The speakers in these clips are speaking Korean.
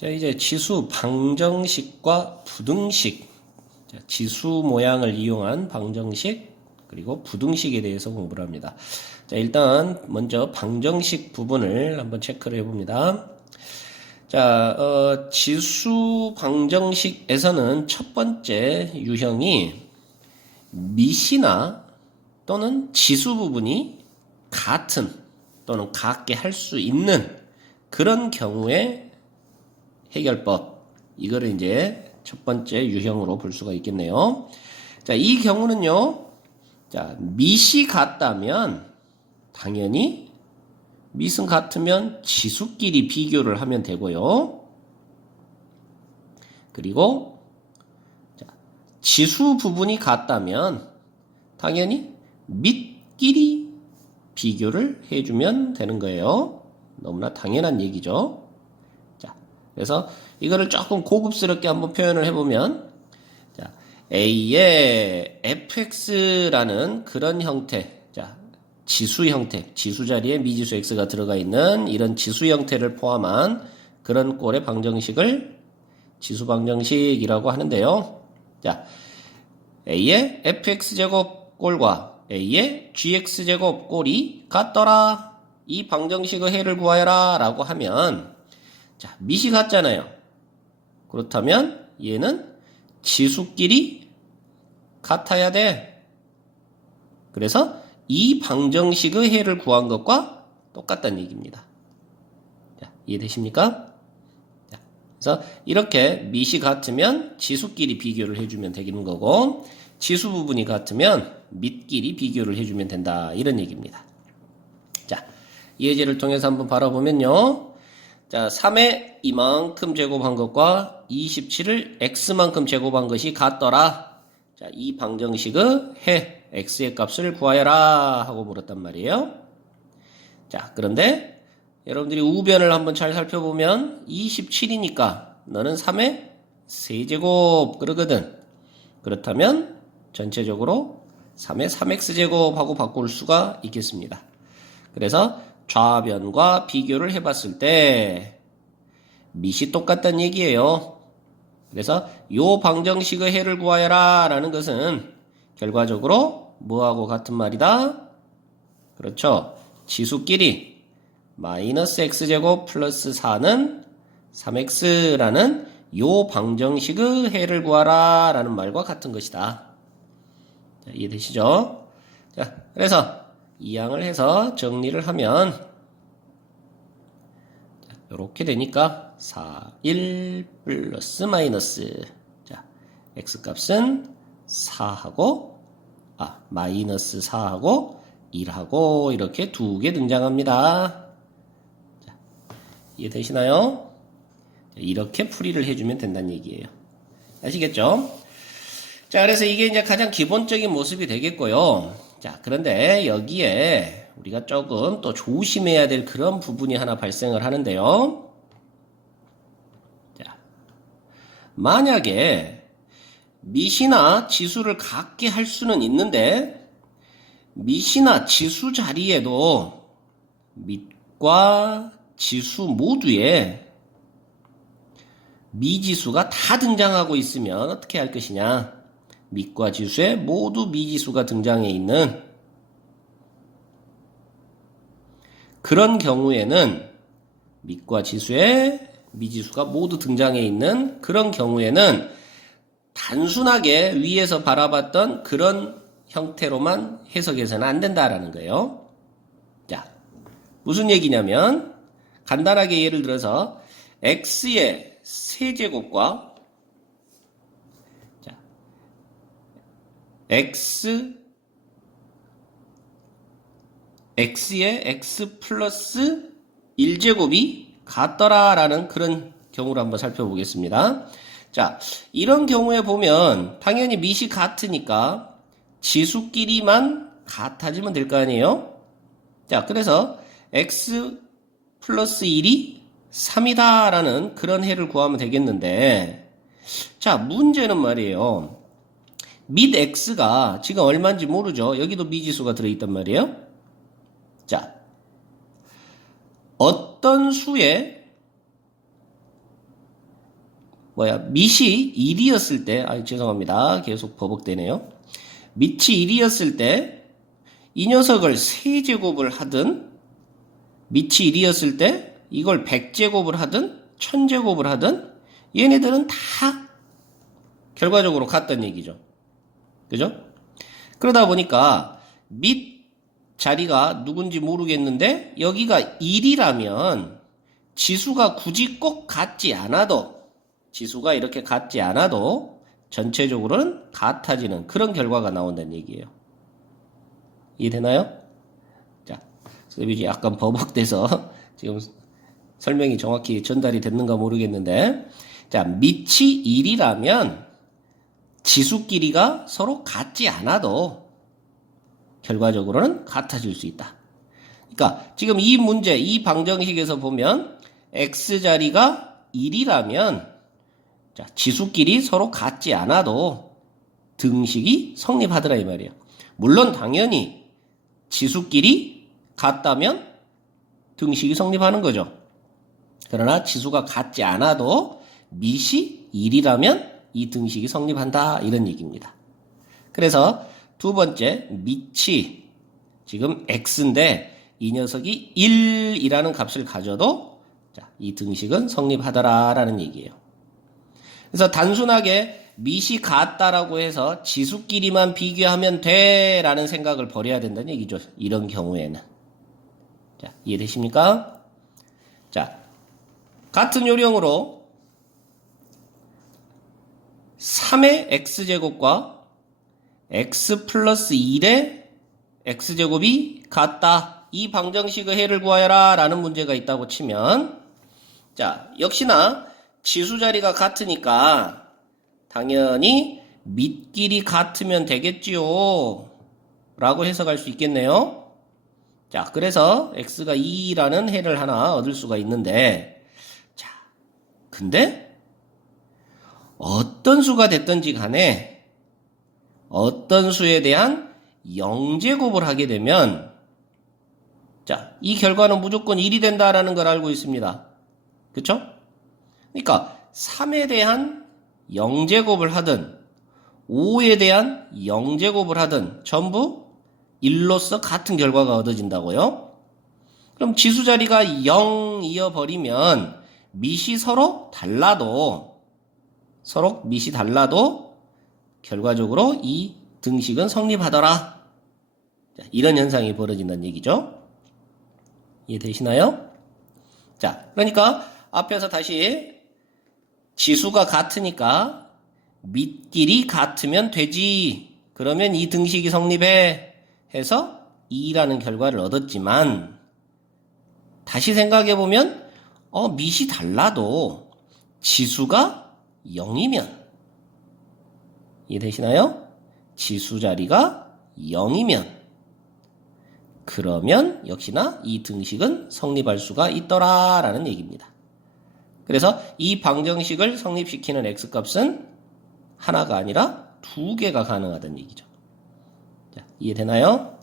자, 이제 지수 방정식과 부등식, 자, 지수 모양을 이용한 방정식, 그리고 부등식에 대해서 공부를 합니다. 자, 일단 먼저 방정식 부분을 한번 체크를 해봅니다. 자, 지수 방정식에서는 첫 번째 유형이 미시나 또는 지수 부분이 같은 또는 같게 할 수 있는 그런 경우에 해결법, 이거를 이제 첫 번째 유형으로 볼 수가 있겠네요. 자, 이 경우는요, 자, 밑이 같다면 당연히 밑은 같으면 지수끼리 비교를 하면 되고요. 그리고 자, 지수 부분이 같다면 당연히 밑끼리 비교를 해주면 되는 거예요. 너무나 당연한 얘기죠. 자, 그래서 이거를 조금 고급스럽게 한번 표현을 해보면, 자, A의 fx라는 그런 형태, 자, 지수 형태, 지수 자리에 미지수 x가 들어가 있는 이런 지수 형태를 포함한 그런 꼴의 방정식을 지수 방정식이라고 하는데요. 자, A의 fx제곱 꼴과 A의 gx제곱 꼴이 같더라. 이 방정식의 해를 구하여라 라고 하면, 자, 밑이 같잖아요. 그렇다면 얘는 지수끼리 같아야 돼. 그래서 이 방정식의 해를 구한 것과 똑같다는 얘기입니다. 자, 이해되십니까? 자, 그래서 이렇게 밑이 같으면 지수끼리 비교를 해주면 되는 거고, 지수 부분이 같으면 밑끼리 비교를 해주면 된다, 이런 얘기입니다. 자, 이 예제를 통해서 한번 바라보면요, 자, 3에 이만큼 제곱한 것과 27을 x만큼 제곱한 것이 같더라. 자, 이 방정식의 해, x의 값을 구하여라 하고 물었단 말이에요. 자, 그런데 여러분들이 우변을 한번 잘 살펴보면 27이니까 너는 3의 세제곱 그러거든. 그렇다면 전체적으로 3의 3x제곱 하고 바꿀 수가 있겠습니다. 그래서 좌변과 비교를 해봤을 때 밑이 똑같다는 얘기예요. 그래서 요 방정식의 해를 구하여라 라는 것은 결과적으로 뭐하고 같은 말이다? 그렇죠. 지수끼리 마이너스 x제곱 플러스 4는 3x라는 요 방정식의 해를 구하라 라는 말과 같은 것이다. 자, 이해되시죠? 자, 그래서 이항을 해서 정리를 하면 이렇게 되니까 4, 1 플러스 마이너스, 자, x값은 4하고 마이너스 4하고 1하고 이렇게 두 개 등장합니다. 자, 이해되시나요? 이렇게 풀이를 해주면 된다는 얘기예요. 아시겠죠? 자, 그래서 이게 이제 가장 기본적인 모습이 되겠고요. 자, 그런데 여기에 우리가 조금 또 조심해야 될 그런 부분이 하나 발생을 하는데요. 자, 만약에 밑이나 지수를 같게 할 수는 있는데 밑이나 지수 자리에도 밑과 지수 모두에 미지수가 다 등장하고 있으면 어떻게 할 것이냐? 밑과 지수에 모두 미지수가 등장해 있는 그런 경우에는, 밑과 지수에 미지수가 모두 등장해 있는 그런 경우에는 단순하게 위에서 바라봤던 그런 형태로만 해석해서는 안 된다라는 거예요. 자, 무슨 얘기냐면 간단하게 예를 들어서 x의 세제곱과 x의 x 플러스 1제곱이 같더라 라는 그런 경우를 한번 살펴보겠습니다. 자, 이런 경우에 보면 당연히 밑이 같으니까 지수끼리만 같아지면 될 거 아니에요? 자, 그래서 x 플러스 1이 3이다 라는 그런 해를 구하면 되겠는데, 자, 문제는 말이에요. 밑 x가 지금 얼마인지 모르죠. 여기도 미지수가 들어있단 말이에요. 자, 어떤 수에 밑이 1이었을 때, 죄송합니다. 계속 버벅대네요. 밑이 1이었을 때, 이 녀석을 세제곱을 하든, 밑이 1이었을 때, 이걸 100제곱을 하든, 1000제곱을 하든, 얘네들은 다 결과적으로 같다는 얘기죠. 그죠? 그러다 보니까, 밑 자리가 누군지 모르겠는데, 여기가 1이라면, 지수가 굳이 꼭 같지 않아도, 지수가 이렇게 같지 않아도 전체적으로는 같아지는 그런 결과가 나온다는 얘기예요. 이해되나요? 자, 쌤이 약간 버벅대서 지금 설명이 정확히 전달이 됐는가 모르겠는데, 자, 밑이 1이라면 지수끼리가 서로 같지 않아도 결과적으로는 같아질 수 있다. 그러니까 지금 이 문제, 이 방정식에서 보면 x자리가 1이라면 자, 지수끼리 서로 같지 않아도 등식이 성립하더라 이 말이에요. 물론 당연히 지수끼리 같다면 등식이 성립하는 거죠. 그러나 지수가 같지 않아도 밑이 1이라면 이 등식이 성립한다 이런 얘기입니다. 그래서 두 번째 밑이 지금 x인데 이 녀석이 1이라는 값을 가져도 자, 이 등식은 성립하더라라는 얘기예요. 그래서 단순하게 밑이 같다라고 해서 지수끼리만 비교하면 돼 라는 생각을 버려야 된다는 얘기죠. 이런 경우에는. 자, 이해되십니까? 자, 같은 요령으로 3의 x제곱과 x 플러스 1의 x제곱이 같다. 이 방정식의 해를 구하여라 라는 문제가 있다고 치면 자, 역시나 지수 자리가 같으니까 당연히 밑끼리 같으면 되겠지요 라고 해석할 수 있겠네요. 자, 그래서 x가 2라는 해를 하나 얻을 수가 있는데 자, 근데 어떤 수가 됐든지 간에 어떤 수에 대한 0제곱을 하게 되면 자, 이 결과는 무조건 1이 된다라는 걸 알고 있습니다. 그쵸? 그러니까 3에 대한 0제곱을 하든 5에 대한 0제곱을 하든 전부 1로서 같은 결과가 얻어진다고요? 그럼 지수 자리가 0이어 버리면 밑이 서로 달라도 결과적으로 이 등식은 성립하더라. 자, 이런 현상이 벌어진다는 얘기죠. 이해되시나요? 자, 그러니까 앞에서 다시 지수가 같으니까 밑끼리 같으면 되지. 그러면 이 등식이 성립해 해서 2라는 결과를 얻었지만 다시 생각해보면 밑이 달라도 지수가 0이면 이해되시나요? 지수 자리가 0이면 그러면 역시나 이 등식은 성립할 수가 있더라라는 얘기입니다. 그래서 이 방정식을 성립시키는 x값은 하나가 아니라 두 개가 가능하다는 얘기죠. 자, 이해되나요?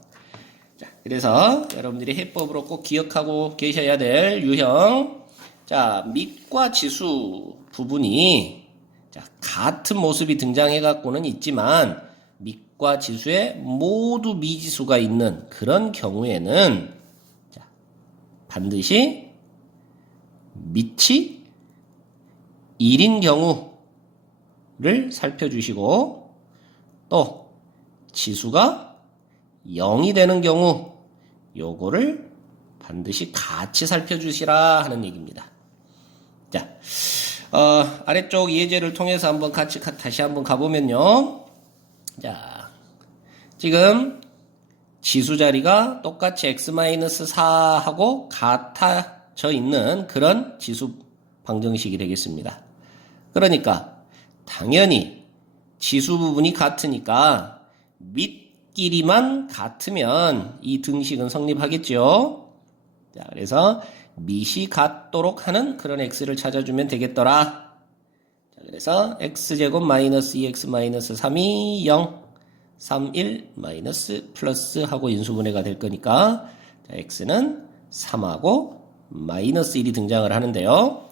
자, 그래서 여러분들이 해법으로 꼭 기억하고 계셔야 될 유형. 자, 밑과 지수 부분이 자, 같은 모습이 등장해 갖고는 있지만 밑과 지수에 모두 미지수가 있는 그런 경우에는 자, 반드시 밑이 1인 경우를 살펴주시고 또 지수가 0이 되는 경우 요거를 반드시 같이 살펴주시라 하는 얘기입니다. 자, 아래쪽 예제를 통해서 한번 같이 다시 한번 가보면요. 자, 지금 지수 자리가 똑같이 x-4하고 같아져 있는 그런 지수 방정식이 되겠습니다. 그러니까 당연히 지수 부분이 같으니까 밑끼리만 같으면 이 등식은 성립하겠죠. 자, 그래서 밑이 같도록 하는 그런 x를 찾아주면 되겠더라. 자, 그래서 x제곱 마이너스 2x 마이너스 3이 0, 3, 1 마이너스 플러스 하고 인수분해가 될 거니까 자, x는 3하고 마이너스 1이 등장을 하는데요.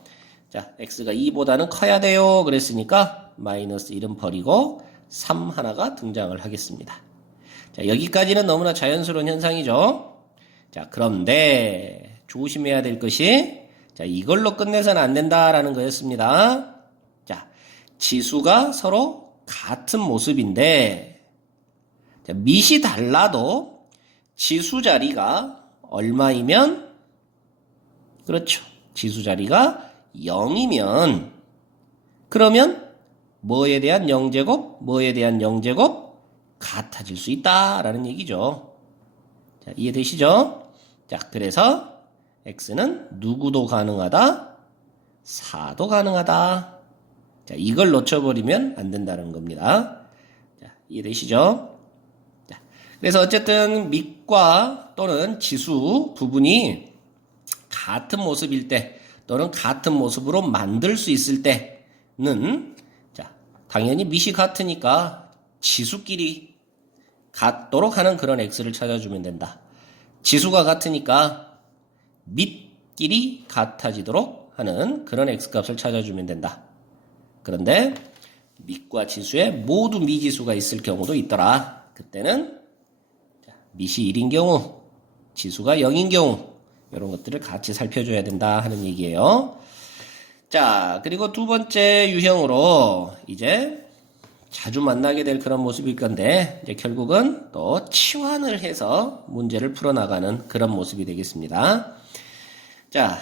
자, x가 2보다는 커야 돼요. 그랬으니까 마이너스 1은 버리고 3 하나가 등장을 하겠습니다. 자, 여기까지는 너무나 자연스러운 현상이죠. 자, 그런데 조심해야 될 것이 자, 이걸로 끝내서는 안 된다라는 거였습니다. 자, 지수가 서로 같은 모습인데 자, 밑이 달라도 지수 자리가 얼마이면 그렇죠. 지수 자리가 0이면 그러면 뭐에 대한 0제곱, 뭐에 대한 0제곱 같아질 수 있다라는 얘기죠. 자, 이해되시죠? 자, 그래서 x는 누구도 가능하다, 4도 가능하다. 자, 이걸 놓쳐버리면 안 된다는 겁니다. 자, 이해되시죠? 자, 그래서 어쨌든 밑과 또는 지수 부분이 같은 모습일 때 또는 같은 모습으로 만들 수 있을 때는 자, 당연히 밑이 같으니까 지수끼리 같도록 하는 그런 x를 찾아주면 된다. 지수가 같으니까 밑끼리 같아지도록 하는 그런 x값을 찾아주면 된다. 그런데 밑과 지수에 모두 미지수가 있을 경우도 있더라. 그때는 밑이 1인 경우, 지수가 0인 경우 이런 것들을 같이 살펴줘야 된다 하는 얘기예요. 자, 그리고 두 번째 유형으로 이제 자주 만나게 될 그런 모습일 건데 이제 결국은 또 치환을 해서 문제를 풀어나가는 그런 모습이 되겠습니다. 자,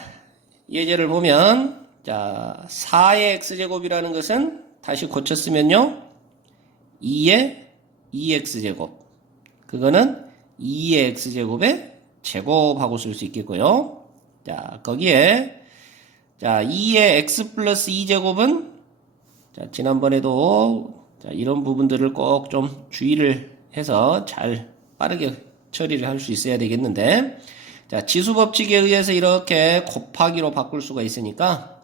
예제를 보면 자, 4의 x제곱이라는 것은 다시 고쳤으면요 2의 2x제곱 그거는 2의 x제곱의 제곱하고 쓸 수 있겠고요. 자, 거기에 자, 2의 x 플러스 2제곱은 자, 지난번에도 자, 이런 부분들을 꼭 좀 주의를 해서 잘 빠르게 처리를 할 수 있어야 되겠는데 자, 지수법칙에 의해서 이렇게 곱하기로 바꿀 수가 있으니까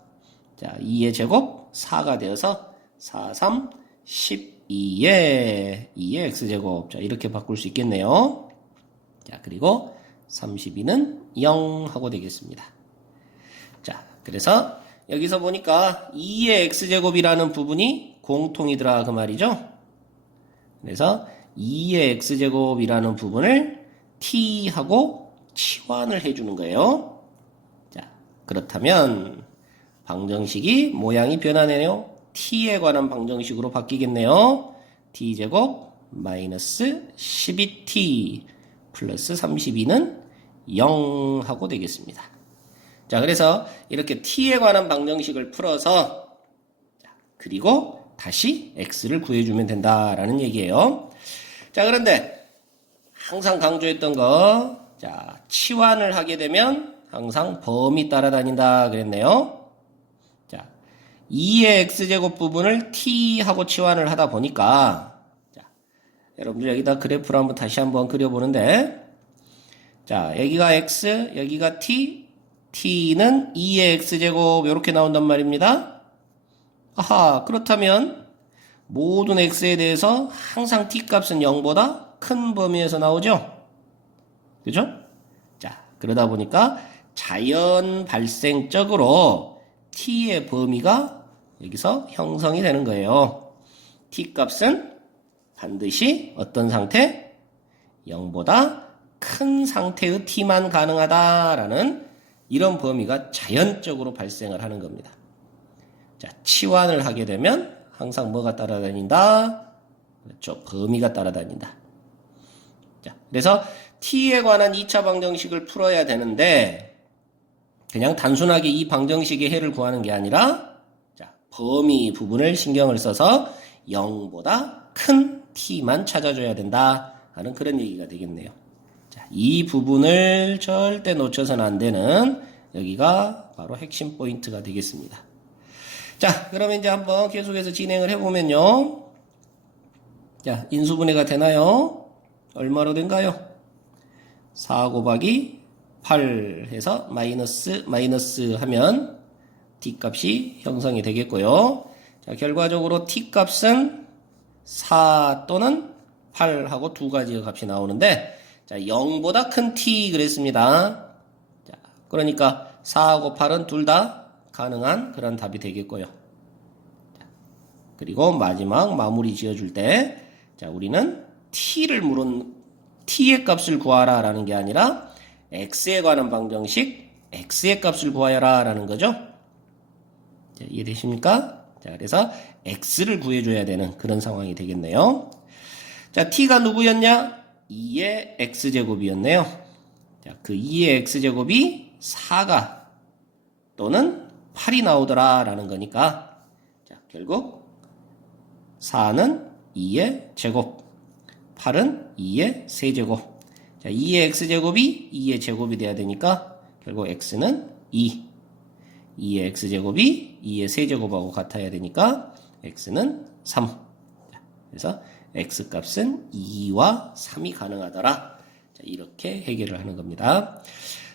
자, 2의 제곱 4가 되어서 4, 3, 12의 2의 x제곱 자, 이렇게 바꿀 수 있겠네요. 자, 그리고 32는 0 하고 되겠습니다. 자, 그래서 여기서 보니까 2의 x제곱이라는 부분이 공통이더라 그 말이죠. 그래서 2의 x제곱이라는 부분을 t하고 치환을 해주는 거예요. 자, 그렇다면 방정식이 모양이 변하네요. t에 관한 방정식으로 바뀌겠네요. t제곱 마이너스 12t 플러스 32는 0 하고 되겠습니다. 자, 그래서 이렇게 t에 관한 방정식을 풀어서 그리고 다시 x를 구해주면 된다라는 얘기예요. 자, 그런데 항상 강조했던 거, 자, 치환을 하게 되면 항상 범위 따라다닌다 그랬네요. 자, 2의 x제곱 부분을 t하고 치환을 하다 보니까 자, 여러분들 여기다 그래프를 한번 다시 한번 그려보는데 자, 여기가 x, 여기가 t, t는 2의 x제곱 이렇게 나온단 말입니다. 아하, 그렇다면 모든 x에 대해서 항상 t값은 0보다 큰 범위에서 나오죠? 그죠? 자, 그러다 보니까 자연 발생적으로 t의 범위가 여기서 형성이 되는 거예요. t값은 반드시 어떤 상태? 0보다 큰 상태의 t만 가능하다라는 이런 범위가 자연적으로 발생을 하는 겁니다. 자, 치환을 하게 되면 항상 뭐가 따라다닌다? 그렇죠. 범위가 따라다닌다. 자, 그래서 t에 관한 2차 방정식을 풀어야 되는데 그냥 단순하게 이 방정식의 해를 구하는 게 아니라 자, 범위 부분을 신경을 써서 0보다 큰 t만 찾아줘야 된다 하는 그런 얘기가 되겠네요. 자, 이 부분을 절대 놓쳐서는 안 되는 여기가 바로 핵심 포인트가 되겠습니다. 자, 그러면 이제 한번 계속해서 진행을 해보면요. 자, 인수분해가 되나요? 얼마로 된가요? 4 곱하기 8 해서 마이너스 하면 t값이 형성이 되겠고요. 자, 결과적으로 t값은 4 또는 8하고 두 가지의 값이 나오는데 자, 0보다 큰 t 그랬습니다. 자, 그러니까 4하고 8은 둘 다 가능한 그런 답이 되겠고요. 그리고 마지막 마무리 지어줄 때, 자, 우리는 t를 물은, t의 값을 구하라 라는 게 아니라 x에 관한 방정식, x의 값을 구하여라 라는 거죠. 자, 이해되십니까? 자, 그래서 x를 구해줘야 되는 그런 상황이 되겠네요. 자, t가 누구였냐? 2의 x제곱이었네요. 자, 그 2의 x제곱이 4가 또는 8이 나오더라 라는 거니까, 자, 결국 4는 2의 제곱, 8은 2의 세제곱. 자, 2의 x제곱이 2의 제곱이 돼야 되니까 결국 x는 2. 2의 x제곱이 2의 세제곱하고 같아야 되니까 x는 3. 자, 그래서 x값은 2와 3이 가능하더라. 자, 이렇게 해결을 하는 겁니다.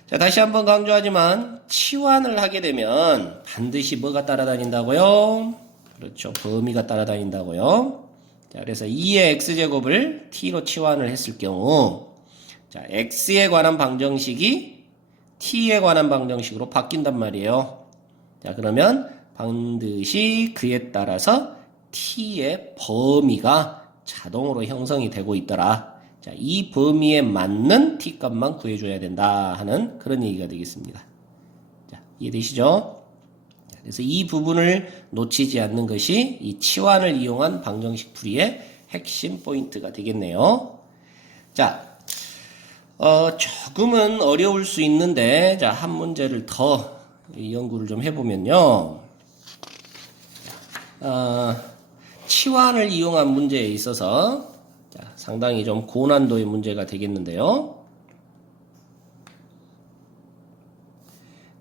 자, 다시 한번 강조하지만 치환을 하게 되면 반드시 뭐가 따라다닌다고요? 그렇죠. 범위가 따라다닌다고요. 자, 그래서 2의 x제곱을 t로 치환을 했을 경우, 자, x에 관한 방정식이 t에 관한 방정식으로 바뀐단 말이에요. 자, 그러면 반드시 그에 따라서 t의 범위가 자동으로 형성이 되고 있더라. 자, 이 범위에 맞는 t 값만 구해줘야 된다 하는 그런 얘기가 되겠습니다. 자, 이해되시죠? 그래서 이 부분을 놓치지 않는 것이 이 치환을 이용한 방정식 풀이의 핵심 포인트가 되겠네요. 자, 조금은 어려울 수 있는데, 자, 한 문제를 더 연구를 좀 해보면요. 치환을 이용한 문제에 있어서, 자, 상당히 좀 고난도의 문제가 되겠는데요.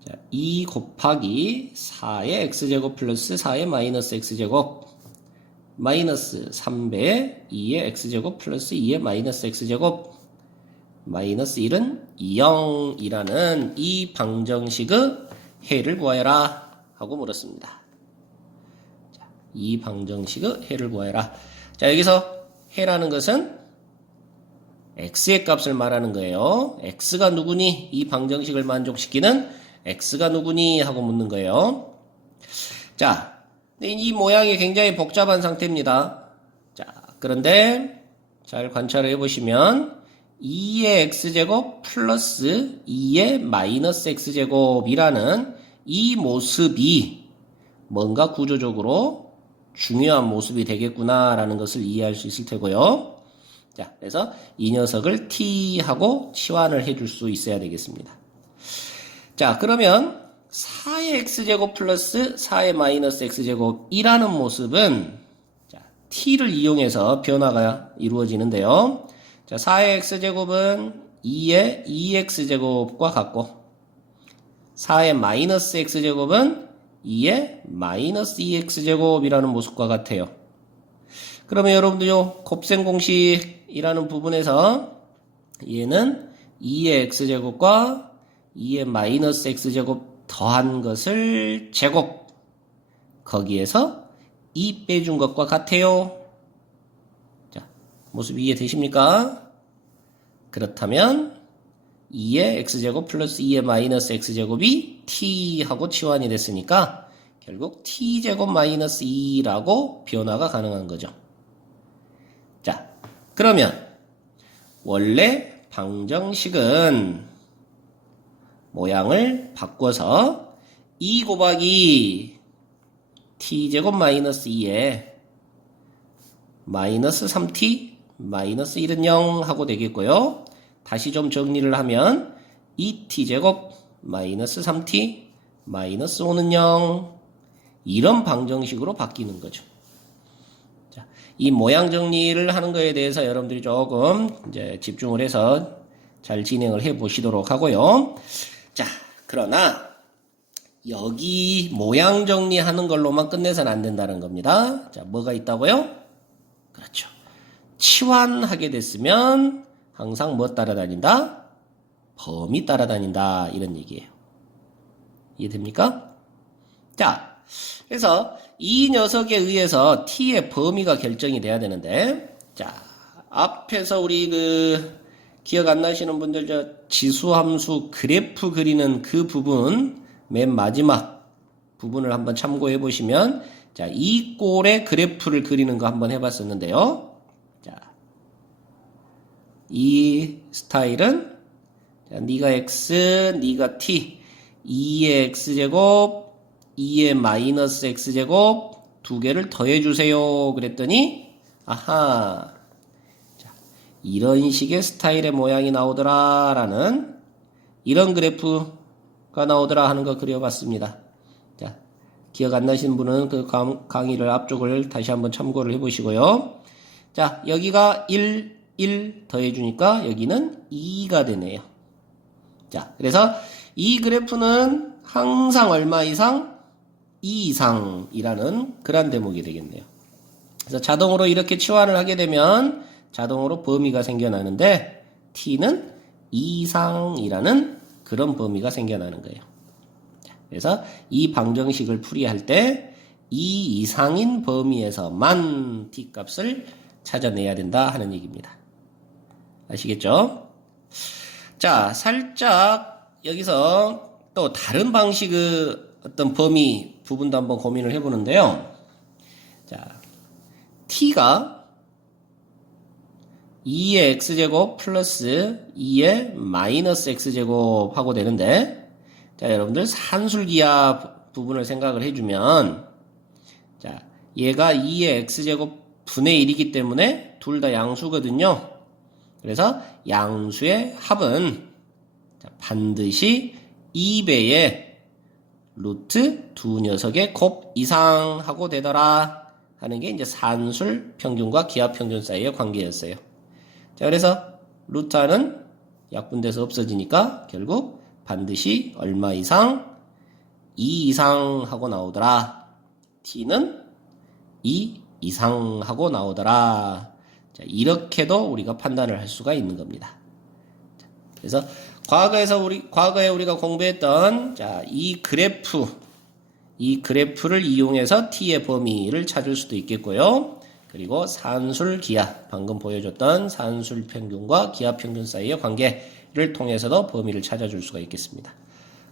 자, 2 곱하기 4의 x제곱 플러스 4의 마이너스 x제곱 마이너스 3배 2의 x제곱 플러스 2의 마이너스 x제곱 마이너스 1은 0이라는 이 방정식의 해를 구하여라 하고 물었습니다. 자, 이 방정식의 해를 구하여라. 자, 여기서 해라는 것은 x의 값을 말하는 거예요. x가 누구니? 이 방정식을 만족시키는 x가 누구니? 하고 묻는 거예요. 자, 이 모양이 굉장히 복잡한 상태입니다. 자, 그런데 잘 관찰을 해보시면 2의 x제곱 플러스 2의 마이너스 x제곱이라는 이 모습이 뭔가 구조적으로 중요한 모습이 되겠구나라는 것을 이해할 수 있을 테고요. 자, 그래서 이 녀석을 t하고 치환을 해줄 수 있어야 되겠습니다. 자, 그러면 4의 x제곱 플러스 4의 마이너스 x제곱이라는 모습은, 자, t를 이용해서 변화가 이루어지는데요. 자, 4의 x제곱은 2의 2x제곱과 같고, 4의 마이너스 x제곱은 2의 마이너스 2x제곱이라는 모습과 같아요. 그러면 여러분들 요 곱셈 공식이라는 부분에서 얘는 2의 x제곱과 2의 마이너스 x제곱 더한 것을 제곱, 거기에서 2 빼준 것과 같아요. 자, 모습 이해되십니까? 그렇다면 2의 x제곱 플러스 2의 마이너스 x제곱이 t하고 치환이 됐으니까 결국 t제곱 마이너스 2라고 변화가 가능한 거죠. 자, 그러면 원래 방정식은 모양을 바꿔서 2 곱하기 t제곱 마이너스 2에 마이너스 3t 마이너스 1은 0 하고 되겠고요. 다시 좀 정리를 하면 2t제곱 마이너스 3t 마이너스 5는 0 이런 방정식으로 바뀌는 거죠. 자, 이 모양 정리를 하는 거에 대해서 여러분들이 조금 이제 집중을 해서 잘 진행을 해 보시도록 하고요. 자, 그러나 여기 모양 정리하는 걸로만 끝내서는 안 된다는 겁니다. 자, 뭐가 있다고요? 그렇죠. 치환하게 됐으면 항상 뭐 따라다닌다? 범위 따라다닌다. 이런 얘기예요. 이해됩니까? 자, 그래서 이 녀석에 의해서 t의 범위가 결정이 돼야 되는데, 자, 앞에서 우리 기억 안 나시는 분들 지수함수 그래프 그리는 그 부분, 맨 마지막 부분을 한번 참고해 보시면 자, 이 꼴의 그래프를 그리는 거 한번 해봤었는데요. 자, 이 스타일은 자, 네가 x, 네가 t, 2의 x제곱, 2의 마이너스 x제곱 두 개를 더해주세요. 그랬더니 아하, 자, 이런 식의 스타일의 모양이 나오더라 라는 이런 그래프가 나오더라 하는 거 그려봤습니다. 자, 기억 안 나시는 분은 그 강의를 앞쪽을 다시 한번 참고를 해보시고요. 자, 여기가 1 더해주니까 여기는 2가 되네요. 자, 그래서 이 그래프는 항상 얼마 이상? 2 이상이라는 그런 대목이 되겠네요. 그래서 자동으로 이렇게 치환을 하게 되면 자동으로 범위가 생겨나는데 t는 2 이상이라는 그런 범위가 생겨나는 거예요. 자, 그래서 이 방정식을 풀이할 때 2 이상인 범위에서만 t 값을 찾아내야 된다 하는 얘기입니다. 아시겠죠? 자, 살짝 여기서 또 다른 방식의 어떤 범위 부분도 한번 고민을 해보는데요. 자, t가 2의 x제곱 플러스 2의 마이너스 x제곱 하고 되는데, 자, 여러분들 산술기하 부분을 생각을 해주면, 자, 얘가 2의 x제곱 분의 1이기 때문에 둘 다 양수거든요. 그래서 양수의 합은 반드시 2배의 루트 두 녀석의 곱 이상 하고 되더라 하는 게 이제 산술 평균과 기하 평균 사이의 관계였어요. 자, 그래서 루트는 약분돼서 없어지니까 결국 반드시 얼마 이상? 2 이상 하고 나오더라. t는 2 이상 하고 나오더라. 자, 이렇게도 우리가 판단을 할 수가 있는 겁니다. 자, 그래서 과거에 우리가 공부했던 자, 이 그래프를 이용해서 t의 범위를 찾을 수도 있겠고요. 그리고 산술 기하, 방금 보여줬던 산술 평균과 기하 평균 사이의 관계를 통해서도 범위를 찾아줄 수가 있겠습니다.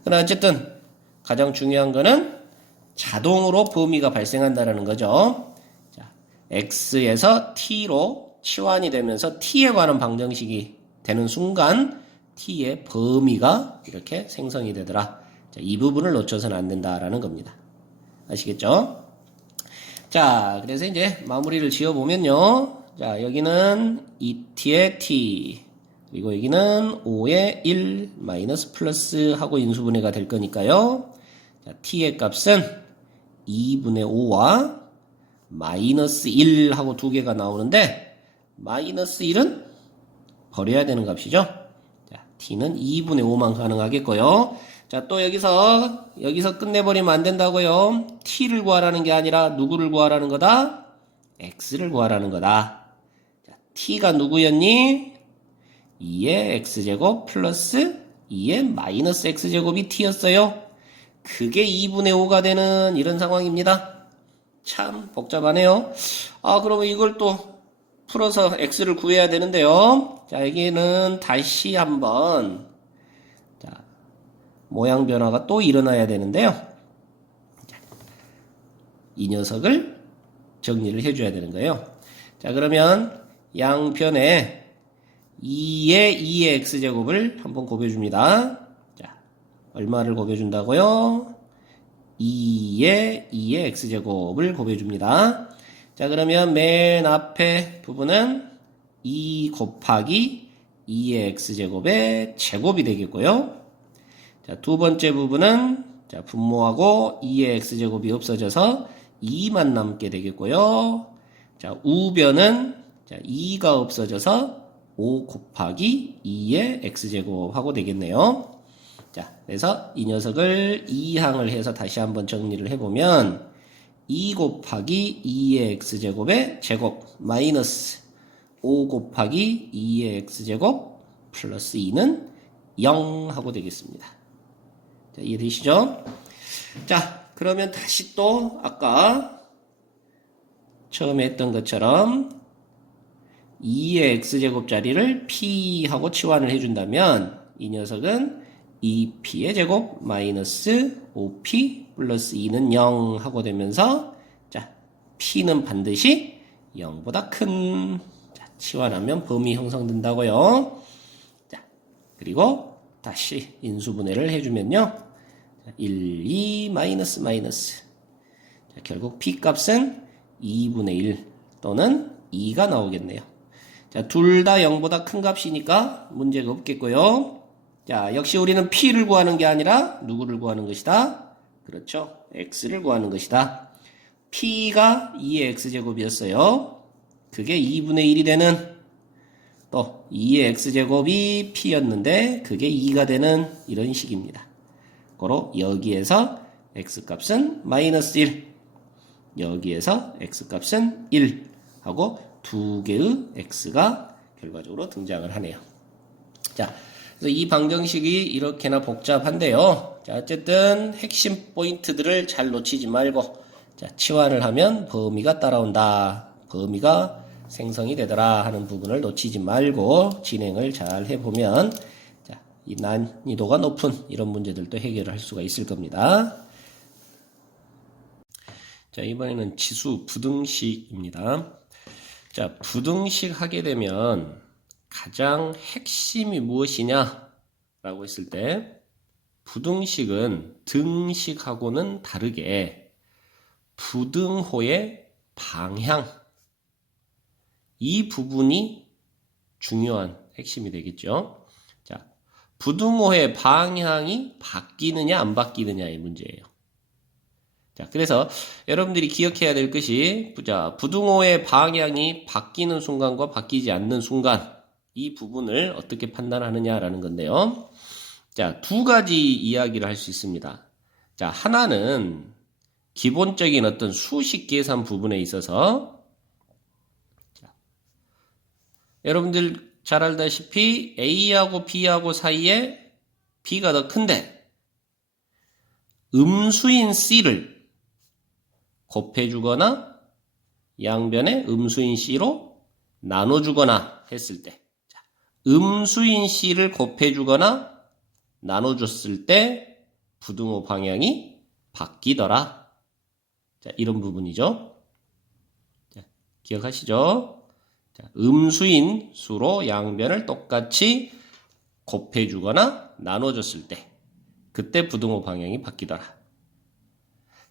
그러나 어쨌든 가장 중요한 거는 자동으로 범위가 발생한다는 거죠. 자, x에서 t로 치환이 되면서 t에 관한 방정식이 되는 순간 t의 범위가 이렇게 생성이 되더라. 자, 이 부분을 놓쳐서는 안 된다라는 겁니다. 아시겠죠? 자, 그래서 이제 마무리를 지어보면요. 자, 여기는 2t의 t, 그리고 여기는 5의 1 마이너스 플러스 하고 인수분해가 될 거니까요. 자, t의 값은 2분의 5와 마이너스 1 하고 두 개가 나오는데, 마이너스 1은 버려야 되는 값이죠. 자, t는 2분의 5만 가능하겠고요. 자, 또 여기서 끝내버리면 안 된다고요. t를 구하라는 게 아니라 누구를 구하라는 거다? x를 구하라는 거다. 자, t가 누구였니? 2의 x제곱 플러스 2의 마이너스 x제곱이 t였어요. 그게 2분의 5가 되는 이런 상황입니다. 참 복잡하네요. 아, 그러면 이걸 또 풀어서 x를 구해야 되는데요. 자, 여기는 다시 한번 자, 모양 변화가 또 일어나야 되는데요. 자, 이 녀석을 정리를 해줘야 되는 거예요. 자, 그러면 양변에 2의 x제곱을 한번 곱해줍니다. 자, 얼마를 곱해준다고요? 2의 x제곱을 곱해줍니다. 자, 그러면 맨 앞에 부분은 2 곱하기 2의 x제곱의 제곱이 되겠고요. 자, 두 번째 부분은 자, 분모하고 2의 x제곱이 없어져서 2만 남게 되겠고요. 자, 우변은 자, 2가 없어져서 5 곱하기 2의 x제곱 하고 되겠네요. 자, 그래서 이 녀석을 2항을 해서 다시 한번 정리를 해보면 2 곱하기 2의 x제곱의 제곱 마이너스 5 곱하기 2의 x제곱 플러스 2는 0 하고 되겠습니다. 자, 이해되시죠? 자, 그러면 다시 또 아까 처음에 했던 것처럼 2의 x제곱 자리를 p하고 치환을 해준다면 이 녀석은 2p의 제곱 마이너스 5p 플러스 2는 0 하고 되면서 자, P는 반드시 0보다 큰. 자, 치환하면 범위 형성된다고요. 자, 그리고 다시 인수분해를 해주면요. 1, 2, 마이너스, 마이너스. 자, 결국 P 값은 2분의 1 또는 2가 나오겠네요. 자, 둘 다 0보다 큰 값이니까 문제가 없겠고요. 자, 역시 우리는 P를 구하는 게 아니라 누구를 구하는 것이다? 그렇죠. X를 구하는 것이다. P가 2의 X제곱이었어요. 그게 2분의 1이 되는 또 2의 X제곱이 P였는데 그게 2가 되는 이런 식입니다. 고로 여기에서 X값은 마이너스 1, 여기에서 X값은 1 하고 두 개의 X가 결과적으로 등장을 하네요. 자, 그래서 이 방정식이 이렇게나 복잡한데요. 자, 어쨌든 핵심 포인트들을 잘 놓치지 말고, 자, 치환을 하면 범위가 따라온다. 범위가 생성이 되더라 하는 부분을 놓치지 말고 진행을 잘 해보면, 자, 이 난이도가 높은 이런 문제들도 해결할 수가 있을 겁니다. 자, 이번에는 지수 부등식입니다. 자, 부등식 하게 되면 가장 핵심이 무엇이냐라고 했을 때 부등식은 등식하고는 다르게 부등호의 방향, 이 부분이 중요한 핵심이 되겠죠. 자, 부등호의 방향이 바뀌느냐 안 바뀌느냐의 문제예요. 자, 그래서 여러분들이 기억해야 될 것이, 자, 부등호의 방향이 바뀌는 순간과 바뀌지 않는 순간, 이 부분을 어떻게 판단하느냐라는 건데요. 자, 두 가지 이야기를 할 수 있습니다. 자, 하나는 기본적인 어떤 수식 계산 부분에 있어서, 자, 여러분들 잘 알다시피 A하고 B하고 사이에 B가 더 큰데, 음수인 C를 곱해주거나 양변에 음수인 C로 나눠주거나 했을 때, 음수인 C를 곱해주거나 나눠줬을 때 부등호 방향이 바뀌더라. 자, 이런 부분이죠. 자, 기억하시죠? 자, 음수인 수로 양변을 똑같이 곱해주거나 나눠줬을 때 그때 부등호 방향이 바뀌더라.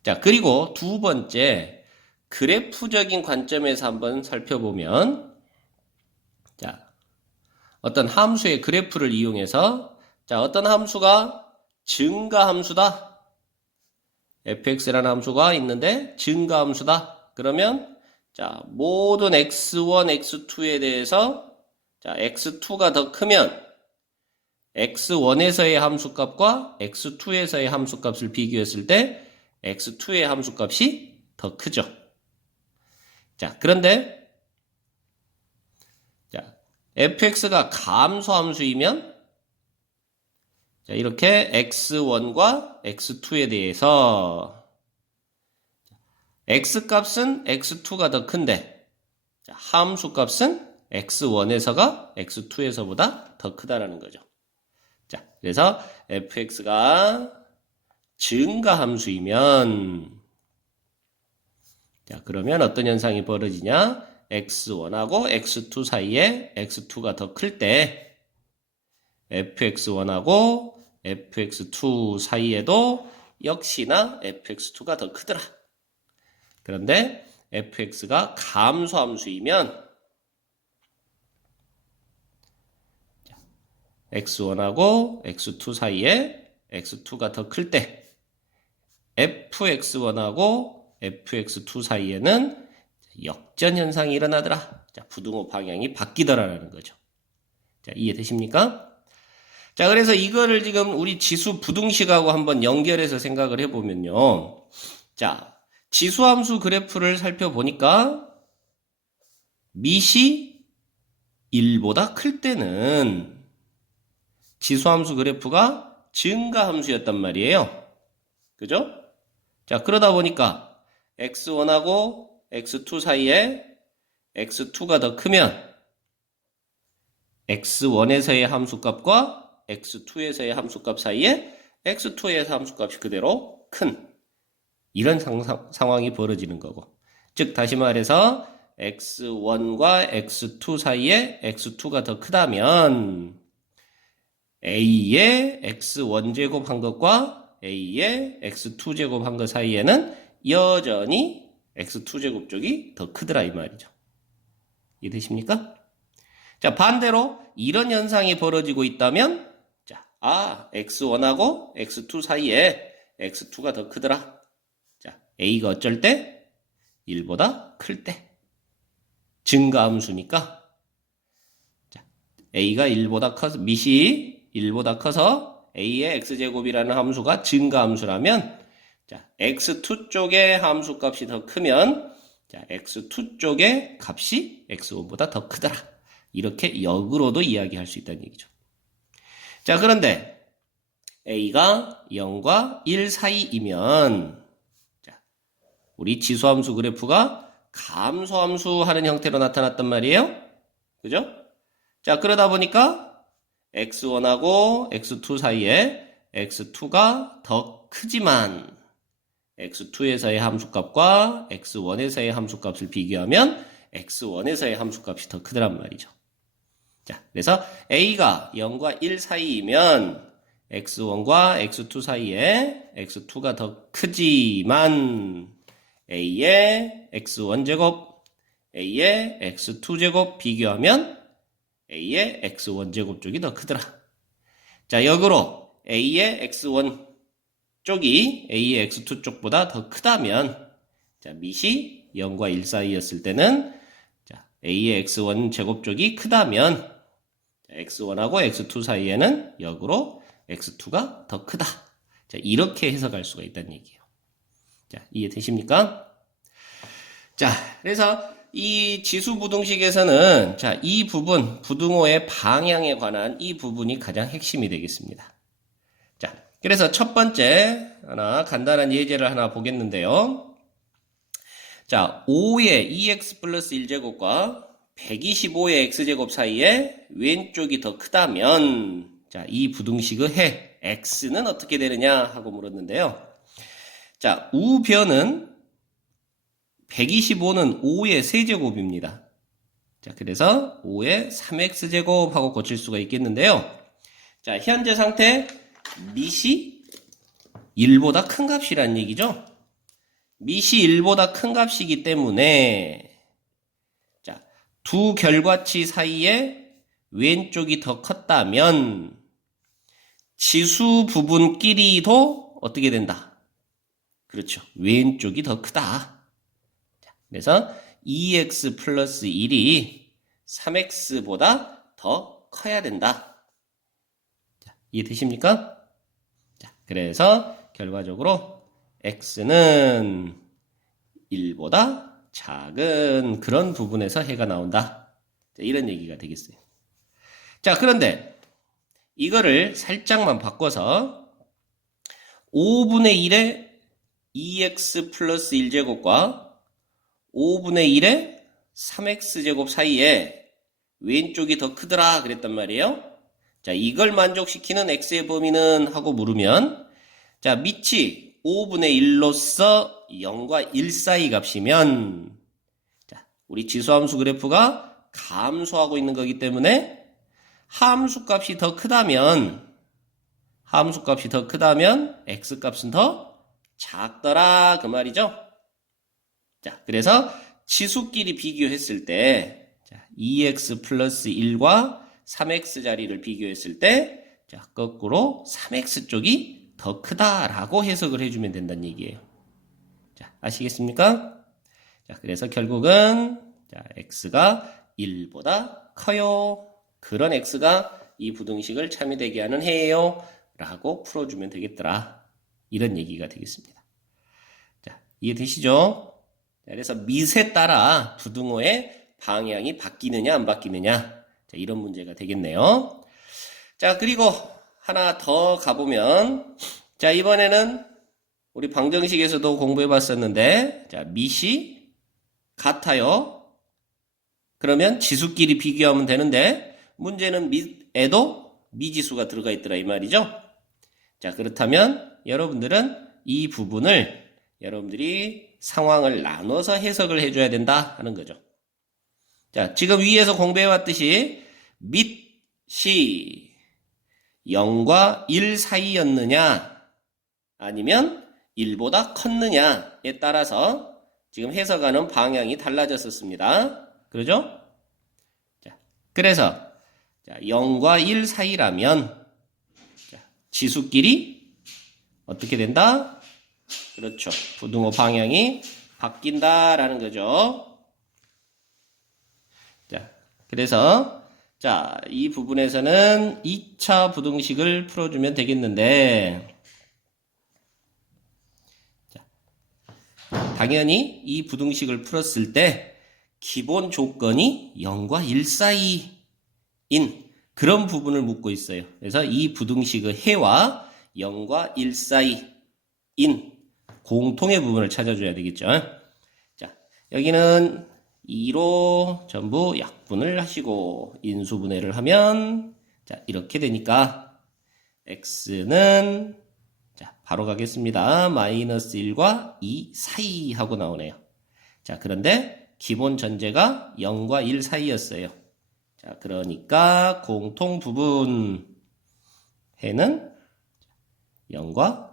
자, 그리고 두 번째, 그래프적인 관점에서 한번 살펴보면, 자, 어떤 함수의 그래프를 이용해서, 자, 어떤 함수가 증가함수다. fx라는 함수가 있는데 증가함수다. 그러면, 자, 모든 x1, x2에 대해서, 자, x2가 더 크면, x1에서의 함수값과 x2에서의 함수값을 비교했을 때 x2의 함수값이 더 크죠. 자, 그런데 자, fx가 감소함수이면 자, 이렇게 x1과 x2에 대해서 x값은 x2가 더 큰데 자, 함수값은 x1에서가 x2에서보다 더 크다라는 거죠. 자, 그래서 fx가 증가함수이면, 자, 그러면 어떤 현상이 벌어지냐? x1하고 x2 사이에 x2가 더 클 때, fx1하고 fx2 사이에도 역시나 fx2가 더 크더라. 그런데 fx가 감소함수이면, x1하고 x2 사이에 x2가 더 클 때 fx1하고 fx2 사이에는 역전 현상이 일어나더라. 자, 부등호 방향이 바뀌더라라는 거죠. 자, 이해되십니까? 자, 그래서 이거를 지금 우리 지수 부등식하고 한번 연결해서 생각을 해보면요. 자, 지수함수 그래프를 살펴보니까 밑이 1보다 클 때는 지수함수 그래프가 증가함수였단 말이에요. 그죠? 자, 그러다 보니까 x1하고 x2 사이에 x2가 더 크면 x1에서의 함수값과 x2에서의 함수값 사이에 x2에서 함수값이 그대로 큰. 이런 상황이 벌어지는 거고. 즉, 다시 말해서 x1과 x2 사이에 x2가 더 크다면 a의 x1제곱 한 것과 a의 x2제곱 한 것 사이에는 여전히 x2제곱 쪽이 더 크더라 이 말이죠. 이해되십니까? 자, 반대로 이런 현상이 벌어지고 있다면 자, x1하고 x2 사이에 x2가 더 크더라. 자, a가 어쩔 때 1보다 클 때. 증가함수니까 자, a가 1보다 커서 밑이 1보다 커서 a의 x제곱이라는 함수가 증가함수라면 자, x2 쪽의 함수값이 더 크면 자, x2 쪽의 값이 x1보다 더 크더라. 이렇게 역으로도 이야기할 수 있다는 얘기죠. 자, 그런데 a가 0과 1 사이이면 자, 우리 지수함수 그래프가 감소함수 하는 형태로 나타났단 말이에요. 그죠? 자, 그러다 보니까 x1하고 x2 사이에 x2가 더 크지만 x2에서의 함수값과 x1에서의 함수값을 비교하면 x1에서의 함수값이 더 크더란 말이죠. 자, 그래서 a가 0과 1 사이이면 x1과 x2 사이에 x2가 더 크지만 a의 x1제곱, a의 x2제곱 비교하면 a의 x1제곱 쪽이 더 크더라. 자, 역으로 a의 x1 쪽이 a의 x2 쪽보다 더 크다면 자, 밑이 0과 1 사이였을 때는 자, a의 x1 제곱 쪽이 크다면 자, x1하고 x2 사이에는 역으로 x2가 더 크다. 자, 이렇게 해석할 수가 있다는 얘기예요. 자, 이해되십니까? 자, 그래서 이 지수 부등식에서는 자, 이 부분, 부등호의 방향에 관한 이 부분이 가장 핵심이 되겠습니다. 자, 그래서 첫 번째 하나 간단한 예제를 하나 보겠는데요. 자, 5의 2x 플러스 1제곱과 125의 x제곱 사이에 왼쪽이 더 크다면 자, 이 부등식의 해 x는 어떻게 되느냐 하고 물었는데요. 자, 우변은 125는 5의 세제곱입니다. 자, 그래서 5의 3x제곱 하고 고칠 수가 있겠는데요. 자, 현재 상태 밑이 1보다 큰 값이라는 얘기죠. 밑이 1보다 큰 값이기 때문에 자, 두 결과치 사이에 왼쪽이 더 컸다면 지수 부분끼리도 어떻게 된다? 그렇죠. 왼쪽이 더 크다. 자, 그래서 2x 플러스 1이 3x보다 더 커야 된다. 자, 이해되십니까? 자, 그래서 결과적으로 x는 1보다 작은 그런 부분에서 해가 나온다. 자, 이런 얘기가 되겠어요. 자, 그런데 이거를 살짝만 바꿔서 5분의 1의 2x 플러스 1제곱과 5분의 1의 3x제곱 사이에 왼쪽이 더 크더라 그랬단 말이에요. 자, 이걸 만족시키는 x의 범위는 하고 물으면 자, 밑이 5분의 1로서 0과 1 사이 값이면 자, 우리 지수함수 그래프가 감소하고 있는 거기 때문에 함수값이 더 크다면 x값은 더 작더라 그 말이죠. 자, 그래서 지수끼리 비교했을 때 자, 2x 플러스 1과 3x 자리를 비교했을 때 자, 거꾸로 3x 쪽이 더 크다라고 해석을 해주면 된다는 얘기예요. 자, 아시겠습니까? 자, 그래서 결국은 자, x가 1보다 커요. 그런 x가 이 부등식을 참여되게 하는 해예요. 라고 풀어주면 되겠더라. 이런 얘기가 되겠습니다. 자, 이해되시죠? 자, 그래서 밑에 따라 부등호의 방향이 바뀌느냐 안 바뀌느냐 자, 이런 문제가 되겠네요. 자, 그리고 하나 더 가보면 자, 이번에는 우리 방정식에서도 공부해 봤었는데 자, 밑이 같아요. 그러면 지수끼리 비교하면 되는데 문제는 밑에도 미지수가 들어가 있더라 이 말이죠. 자, 그렇다면 여러분들은 이 부분을 여러분들이 상황을 나눠서 해석을 해줘야 된다 하는 거죠. 자, 지금 위에서 공부해왔듯이 밑이 0과 1 사이였느냐 아니면 1보다 컸느냐에 따라서 지금 해석하는 방향이 달라졌었습니다. 그러죠? 자, 그래서 0과 1 사이라면 지수끼리 어떻게 된다? 그렇죠. 부등호 방향이 바뀐다라는 거죠. 자, 그래서 이 부분에서는 2차 부등식을 풀어주면 되겠는데 당연히 이 부등식을 풀었을 때 기본 조건이 0과 1 사이인 그런 부분을 묻고 있어요. 그래서 이 부등식의 해와 0과 1 사이인 공통의 부분을 찾아줘야 되겠죠. 자, 여기는 2로 전부 약분을 하시고 인수분해를 하면 이렇게 되니까 x는 바로 가겠습니다. 마이너스 1과 2 사이 하고 나오네요. 자, 그런데 기본 전제가 0과 1 사이였어요. 자, 그러니까 공통 부분 해는 0과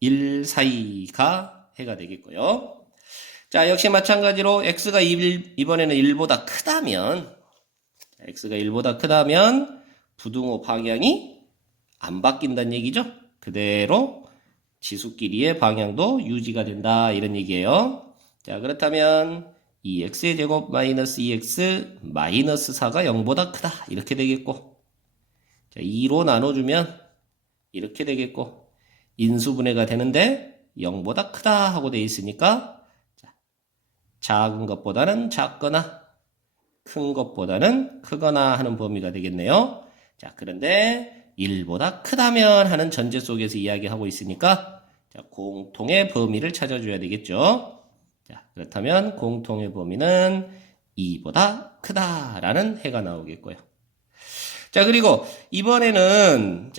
1 사이가 해가 되겠고요. 자, 역시 마찬가지로 x가 이번에는 1보다 크다면 x가 1보다 크다면 부등호 방향이 안 바뀐다는 얘기죠. 그대로 지수끼리의 방향도 유지가 된다 이런 얘기예요. 자, 그렇다면 2x의 제곱 마이너스 2x 마이너스 4가 0보다 크다 이렇게 되겠고 자, 2로 나눠주면 이렇게 되겠고 인수분해가 되는데 0보다 크다 하고 되어 있으니까 작은 것보다는 작거나 큰 것보다는 크거나 하는 범위가 되겠네요. 자, 그런데 1보다 크다면 하는 전제 속에서 이야기하고 있으니까 공통의 범위를 찾아줘야 되겠죠. 자, 그렇다면 공통의 범위는 2보다 크다라는 해가 나오겠고요. 자, 그리고 이번에는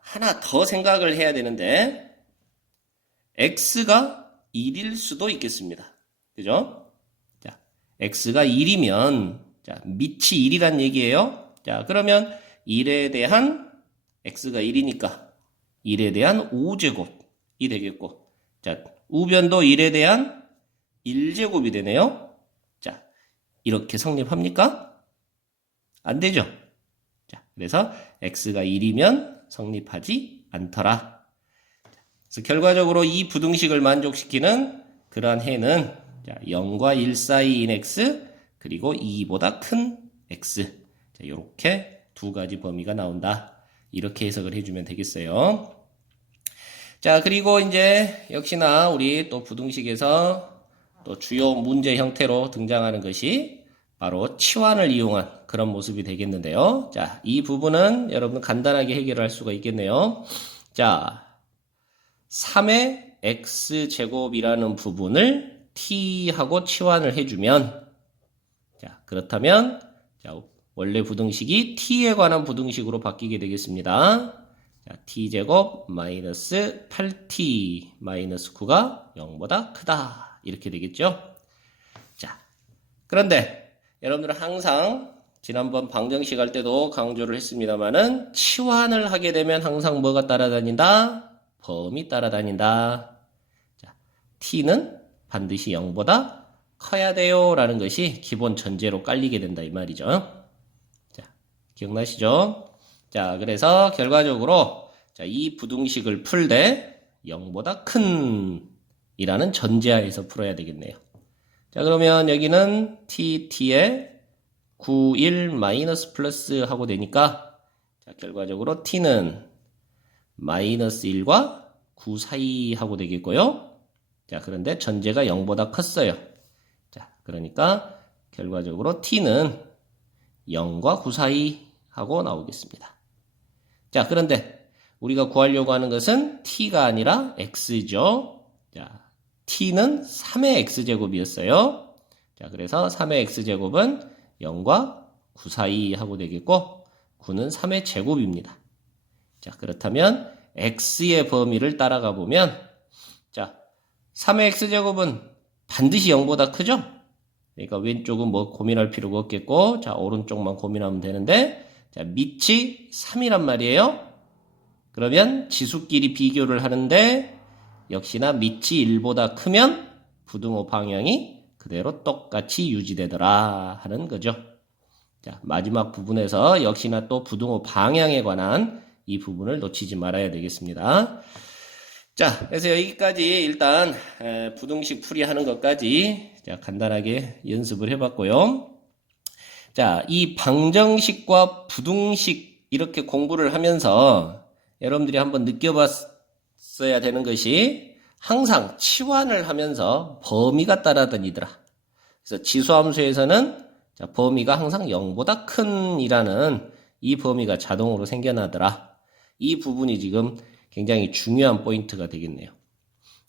하나 더 생각을 해야 되는데 x가 1일 수도 있겠습니다. 그죠? 자, x가 1이면 밑이 1이란 얘기예요. 자, 그러면 1에 대한 x가 1이니까 1에 대한 5제곱이 되겠고 자, 우변도 1에 대한 1제곱이 되네요. 자, 이렇게 성립합니까? 안 되죠. 자, 그래서 x가 1이면 성립하지 않더라. 그래서 결과적으로 이 부등식을 만족시키는 그러한 해는 0과 1 사이인 x 그리고 2보다 큰 x 이렇게 두 가지 범위가 나온다. 이렇게 해석을 해주면 되겠어요. 자, 그리고 이제 역시나 우리 또 부등식에서 또 주요 문제 형태로 등장하는 것이 바로 치환을 이용한 그런 모습이 되겠는데요. 자, 이 부분은 여러분 간단하게 해결할 수가 있겠네요. 자, 3의 x제곱이라는 부분을 t하고 치환을 해주면 그렇다면 원래 부등식이 t에 관한 부등식으로 바뀌게 되겠습니다. t제곱 마이너스 8t 마이너스 9가 0보다 크다 이렇게 되겠죠. 자, 그런데 여러분들은 항상 지난번 방정식 할 때도 강조를 했습니다만은 치환을 하게 되면 항상 뭐가 따라다닌다? 범위 따라다닌다. 자, t는 반드시 0보다 커야 돼요 라는 것이 기본 전제로 깔리게 된다 이 말이죠. 자, 기억나시죠? 자, 그래서 결과적으로 이 부등식을 풀 때 0보다 큰 이라는 전제하에서 풀어야 되겠네요. 자, 그러면 여기는 t에 9, 1 마이너스 플러스 하고 되니까 결과적으로 t는 마이너스 1과 9 사이 하고 되겠고요. 자, 그런데 전제가 0보다 컸어요. 자, 그러니까 결과적으로 t는 0과 9 사이 하고 나오겠습니다. 자, 그런데 우리가 구하려고 하는 것은 t가 아니라 x죠. 자, t는 3의 x제곱이었어요. 자, 그래서 3의 x제곱은 0과 9 사이 하고 되겠고 9는 3의 제곱입니다. 자, 그렇다면 x의 범위를 따라가 보면 자, 3의 x제곱은 반드시 0보다 크죠? 그러니까 왼쪽은 뭐 고민할 필요가 없겠고, 자, 오른쪽만 고민하면 되는데, 자, 밑이 3이란 말이에요. 그러면 지수끼리 비교를 하는데, 역시나 밑이 1보다 크면 부등호 방향이 그대로 똑같이 유지되더라 하는 거죠. 자, 마지막 부분에서 역시나 또 부등호 방향에 관한 이 부분을 놓치지 말아야 되겠습니다. 자, 그래서 여기까지 일단 부등식 풀이하는 것까지 자, 간단하게 연습을 해봤고요. 자, 이 방정식과 부등식 이렇게 공부를 하면서 여러분들이 한번 느껴봤어야 되는 것이 항상 치환을 하면서 범위가 따라다니더라. 그래서 지수함수에서는 자, 범위가 항상 0보다 큰 이라는 이 범위가 자동으로 생겨나더라. 이 부분이 지금 굉장히 중요한 포인트가 되겠네요.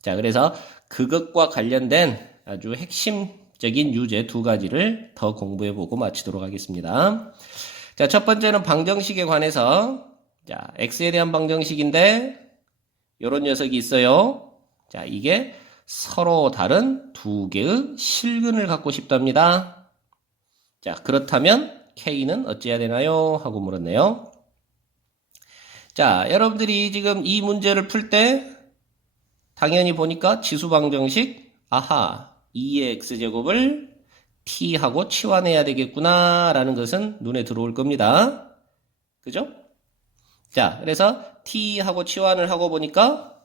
자, 그래서 그것과 관련된 아주 핵심적인 유제 두 가지를 더 공부해보고 마치도록 하겠습니다. 자, 첫 번째는 방정식에 관해서 자, x에 대한 방정식인데 요런 녀석이 있어요. 자, 이게 서로 다른 두 개의 실근을 갖고 싶답니다. 자, 그렇다면 K는 어찌해야 되나요? 하고 물었네요. 자, 여러분들이 지금 이 문제를 풀 때 당연히 보니까 지수방정식, 아하, 2의 x제곱을 t하고 치환해야 되겠구나 라는 것은 눈에 들어올 겁니다. 그죠? 자, 그래서 t하고 치환을 하고 보니까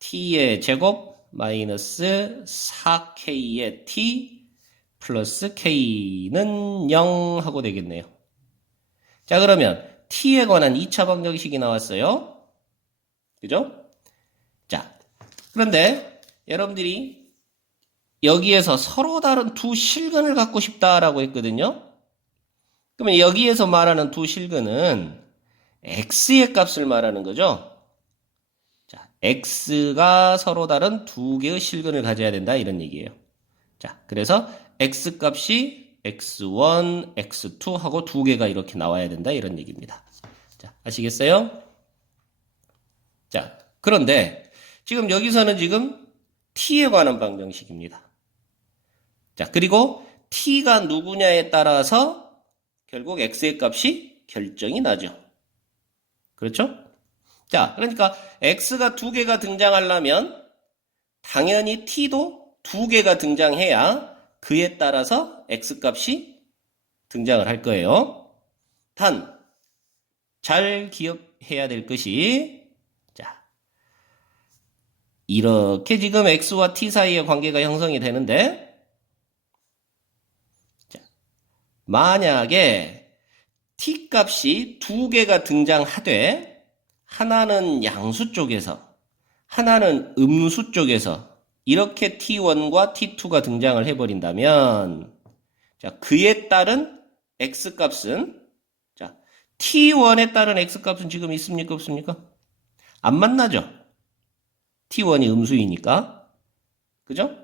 t의 제곱 마이너스 4k의 t 플러스 k는 0 하고 되겠네요. 자, 그러면 t에 관한 2차 방정식이 나왔어요. 그죠? 자, 그런데 여러분들이 여기에서 서로 다른 두 실근을 갖고 싶다라고 했거든요. 그러면 여기에서 말하는 두 실근은 x의 값을 말하는 거죠. 자, x가 서로 다른 두 개의 실근을 가져야 된다 이런 얘기예요. 자, 그래서 x 값이 x1, x2 하고 두 개가 이렇게 나와야 된다 이런 얘기입니다. 자, 아시겠어요? 자, 그런데 지금 여기서는 지금 t에 관한 방정식입니다. 자, 그리고 t가 누구냐에 따라서 결국 x의 값이 결정이 나죠. 그렇죠? 자, 그러니까 x가 두 개가 등장하려면 당연히 t도 두 개가 등장해야 그에 따라서 x값이 등장을 할 거예요. 단, 잘 기억해야 될 것이 자, 이렇게 지금 x와 t 사이의 관계가 형성이 되는데 자, 만약에 t 값이 두 개가 등장하되 하나는 양수 쪽에서 하나는 음수 쪽에서 이렇게 t1과 t2가 등장을 해버린다면 자, 그에 따른 x값은 자, t1에 따른 x값은 지금 있습니까? 없습니까? 안 만나죠? t1이 음수이니까. 그죠?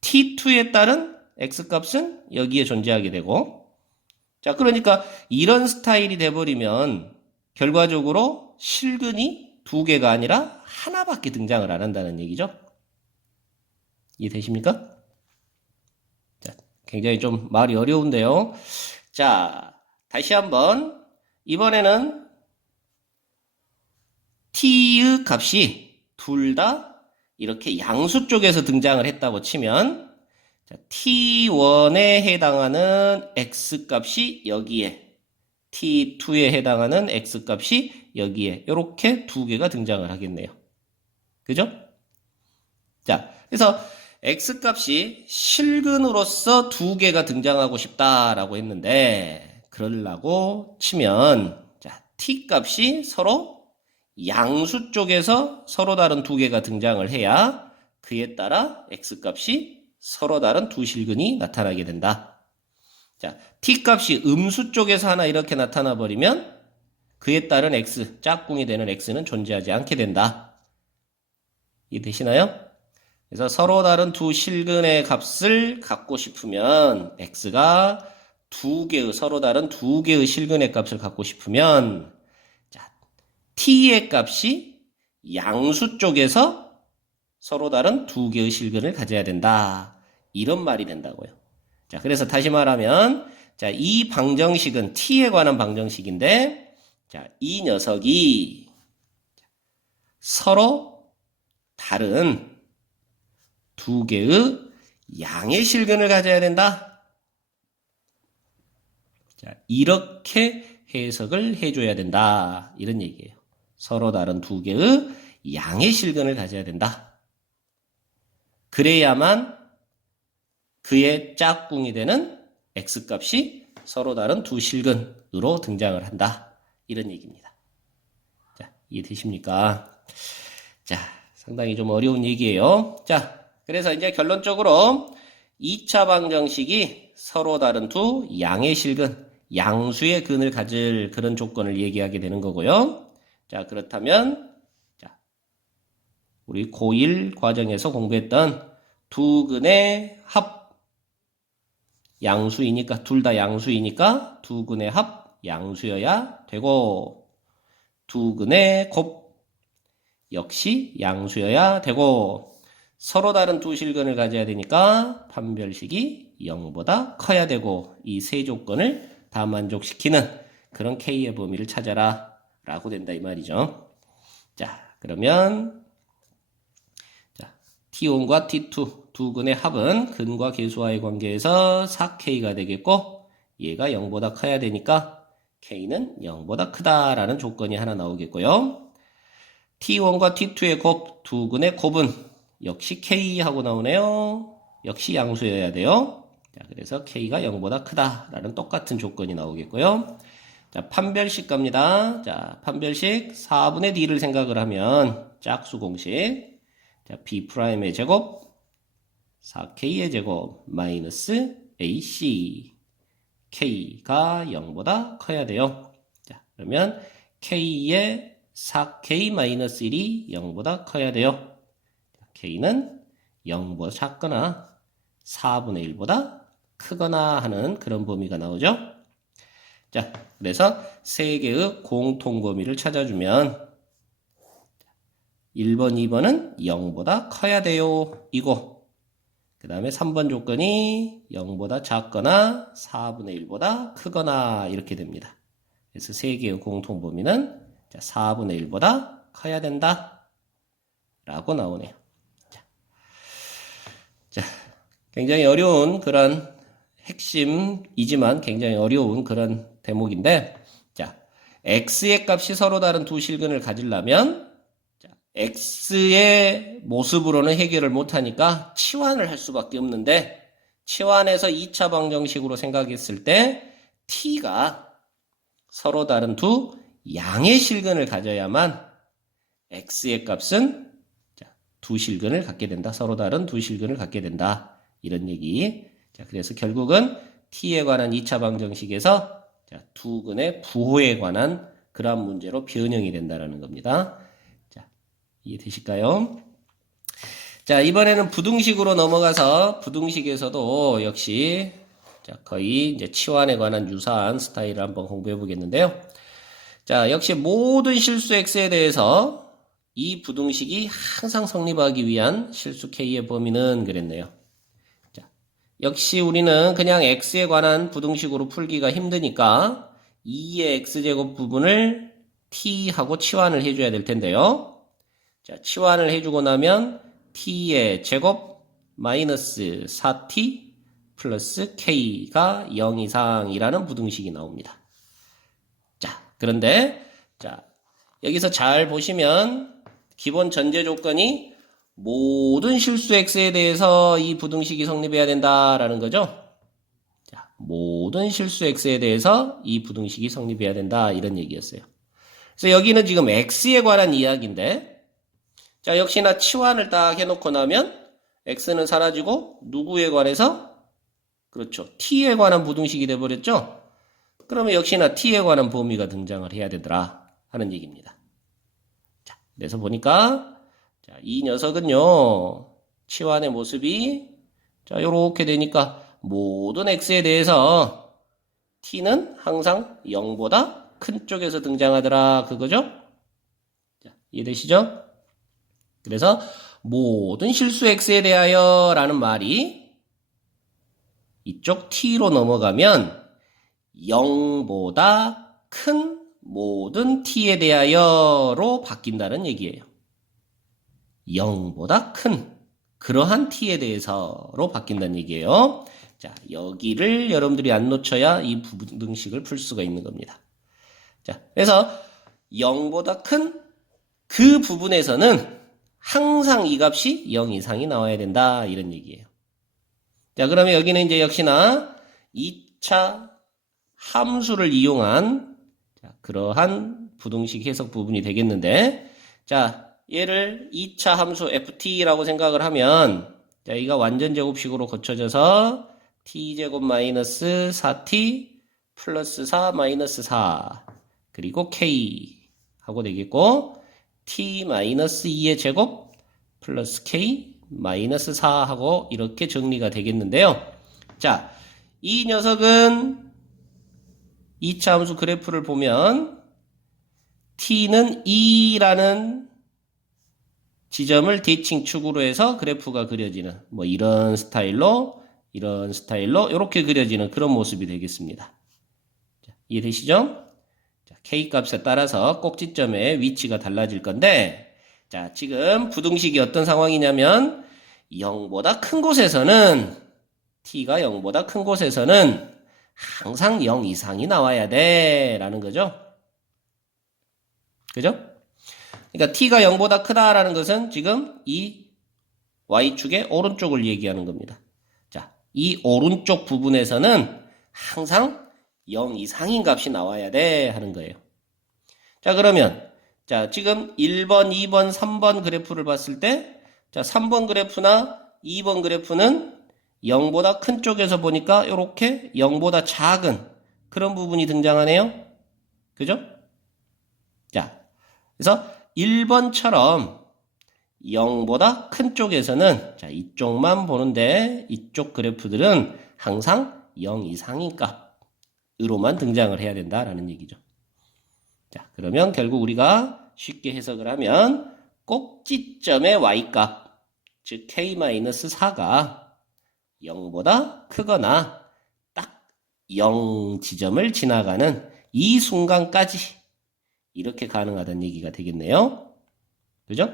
t2에 따른 x값은 여기에 존재하게 되고 자, 그러니까 이런 스타일이 돼버리면 결과적으로 실근이 두 개가 아니라 하나밖에 등장을 안 한다는 얘기죠. 이해되십니까? 자, 굉장히 좀 말이 어려운데요. 자, 다시 한번 이번에는 t의 값이 둘 다 이렇게 양수 쪽에서 등장을 했다고 치면 자, t1에 해당하는 x값이 여기에 t2에 해당하는 x값이 여기에 이렇게 두 개가 등장을 하겠네요. 그죠? 자, 그래서 x값이 실근으로서 두 개가 등장하고 싶다라고 했는데 그러려고 치면 자, t값이 서로 양수 쪽에서 서로 다른 두 개가 등장을 해야 그에 따라 x값이 서로 다른 두 실근이 나타나게 된다. 자, t값이 음수 쪽에서 하나 이렇게 나타나 버리면 그에 따른 x, 짝꿍이 되는 x는 존재하지 않게 된다. 이해되시나요? 그래서 서로 다른 두 실근의 값을 갖고 싶으면 x가 서로 다른 두 개의 실근의 값을 갖고 싶으면 자, t의 값이 양수 쪽에서 서로 다른 두 개의 실근을 가져야 된다. 이런 말이 된다고요. 자, 그래서 다시 말하면, 자, 이 방정식은 t에 관한 방정식인데, 자, 이 녀석이 서로 다른 두 개의 양의 실근을 가져야 된다. 자, 이렇게 해석을 해줘야 된다. 이런 얘기예요. 서로 다른 두 개의 양의 실근을 가져야 된다. 그래야만 그의 짝꿍이 되는 x값이 서로 다른 두 실근으로 등장을 한다. 이런 얘기입니다. 자, 이해되십니까? 자, 상당히 좀 어려운 얘기예요. 자, 그래서 이제 결론적으로 2차 방정식이 서로 다른 두 양의 실근, 양수의 근을 가질 그런 조건을 얘기하게 되는 거고요. 자, 그렇다면 자, 우리 고1 과정에서 공부했던 두 근의 합 양수이니까 둘 다 양수이니까 두 근의 합 양수여야 되고 두 근의 곱 역시 양수여야 되고 서로 다른 두 실근을 가져야 되니까 판별식이 0보다 커야 되고 이 세 조건을 다 만족시키는 그런 K의 범위를 찾아라 라고 된다 이 말이죠. 자, 그러면 자, T1과 T2 두 근의 합은 근과 계수와의 관계에서 4K가 되겠고 얘가 0보다 커야 되니까 K는 0보다 크다라는 조건이 하나 나오겠고요. T1과 T2의 곱, 두 근의 곱은 역시 K하고 나오네요. 역시 양수여야 돼요. 자, 그래서 K가 0보다 크다라는 똑같은 조건이 나오겠고요. 자, 판별식 갑니다. 자, 판별식 4분의 D를 생각을 하면 짝수 공식. 자, B'의 제곱 4K의 제곱 마이너스 AC K가 0보다 커야 돼요. 자, 그러면 K의 4K-1이 0보다 커야 돼요. K는 0보다 작거나 4분의 1보다 크거나 하는 그런 범위가 나오죠. 자, 그래서 세 개의 공통 범위를 찾아주면 1번, 2번은 0보다 커야 돼요. 이고 그 다음에 3번 조건이 0보다 작거나 4분의 1보다 크거나 이렇게 됩니다. 그래서 세 개의 공통 범위는 4분의 1보다 커야 된다 라고 나오네요. 자, 굉장히 어려운 그런 핵심이지만 굉장히 어려운 그런 대목인데, 자, x의 값이 서로 다른 두 실근을 가지려면, 자, x의 모습으로는 해결을 못하니까 치환을 할 수밖에 없는데, 치환해서 2차 방정식으로 생각했을 때, t가 서로 다른 두 양의 실근을 가져야만 x의 값은 두 실근을 갖게 된다. 서로 다른 두 실근을 갖게 된다. 이런 얘기. 자, 그래서 결국은 t에 관한 2차 방정식에서 자, 두 근의 부호에 관한 그런 문제로 변형이 된다는 겁니다. 자, 이해되실까요? 자, 이번에는 부등식으로 넘어가서 부등식에서도 역시 자, 거의 이제 치환에 관한 유사한 스타일을 한번 공부해 보겠는데요. 자, 역시 모든 실수 x에 대해서 이 부등식이 항상 성립하기 위한 실수 k의 범위는 그랬네요. 자, 역시 우리는 그냥 x에 관한 부등식으로 풀기가 힘드니까 2의 x제곱 부분을 t하고 치환을 해줘야 될 텐데요. 자, 치환을 해주고 나면 t의 제곱 마이너스 4t 플러스 k가 0 이상이라는 부등식이 나옵니다. 자, 그런데 자, 여기서 잘 보시면 기본 전제 조건이 모든 실수 x에 대해서 이 부등식이 성립해야 된다라는 거죠. 자, 모든 실수 x에 대해서 이 부등식이 성립해야 된다 이런 얘기였어요. 그래서 여기는 지금 x에 관한 이야기인데 자, 역시나 치환을 딱 해놓고 나면 x는 사라지고 누구에 관해서? 그렇죠. t에 관한 부등식이 돼버렸죠. 그러면 역시나 t에 관한 범위가 등장을 해야 되더라 하는 얘기입니다. 자, 그래서 보니까 자, 이 녀석은요 치환의 모습이 자 요렇게 되니까 모든 x에 대해서 t는 항상 0보다 큰 쪽에서 등장하더라 그거죠. 자, 이해되시죠? 그래서 모든 실수 x에 대하여 라는 말이 이쪽 t로 넘어가면 0보다 큰 모든 t에 대하여로 바뀐다는 얘기예요. 0보다 큰 그러한 t에 대해서로 바뀐다는 얘기예요. 자, 여기를 여러분들이 안 놓쳐야 이 부등식을 풀 수가 있는 겁니다. 자, 그래서 0보다 큰 그 부분에서는 항상 이 값이 0 이상이 나와야 된다 이런 얘기예요. 자, 그러면 여기는 이제 역시나 2차 함수를 이용한 그러한 부등식 해석 부분이 되겠는데, 자, 얘를 2차 함수 ft라고 생각을 하면, 자, 이가 완전 제곱식으로 고쳐져서 t제곱 마이너스 4t 플러스 4 마이너스 4 그리고 k 하고 되겠고, t 마이너스 2의 제곱 플러스 k 마이너스 4 하고 이렇게 정리가 되겠는데요. 자, 이 녀석은 2차 함수 그래프를 보면 t는 2라는 지점을 대칭 축으로 해서 그래프가 그려지는 뭐 이런 스타일로 이렇게 그려지는 그런 모습이 되겠습니다. 자, 이해되시죠? 자, k 값에 따라서 꼭지점의 위치가 달라질 건데, 자, 지금 부등식이 어떤 상황이냐면 0보다 큰 곳에서는 t가 0보다 큰 곳에서는 항상 0 이상이 나와야 돼 라는 거죠. 그죠? 그러니까 t가 0보다 크다라는 것은 지금 이 y축의 오른쪽을 얘기하는 겁니다. 자, 이 오른쪽 부분에서는 항상 0 이상인 값이 나와야 돼 하는 거예요. 자, 그러면 자, 지금 1번, 2번, 3번 그래프를 봤을 때, 자, 3번 그래프나 2번 그래프는 0보다 큰 쪽에서 보니까 이렇게 0보다 작은 그런 부분이 등장하네요. 그죠? 자, 그래서 1번처럼 0보다 큰 쪽에서는, 자, 이쪽만 보는데 이쪽 그래프들은 항상 0 이상인 값으로만 등장을 해야 된다라는 얘기죠. 자, 그러면 결국 우리가 쉽게 해석을 하면 꼭지점의 y값, 즉 k-4가 0보다 크거나 딱 0 지점을 지나가는 이 순간까지 이렇게 가능하다는 얘기가 되겠네요. 그죠?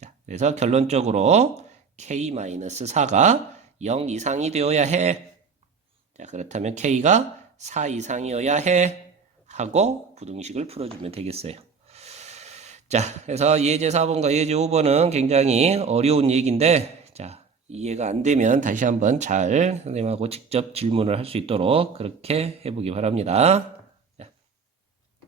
자, 그래서 결론적으로 k-4가 0 이상이 되어야 해. 자, 그렇다면 k가 4 이상이어야 해. 하고 부등식을 풀어주면 되겠어요. 자, 그래서 예제 4번과 예제 5번은 굉장히 어려운 얘기인데, 자, 이해가 안 되면 다시 한번 잘 선생님하고 직접 질문을 할 수 있도록 그렇게 해보기 바랍니다.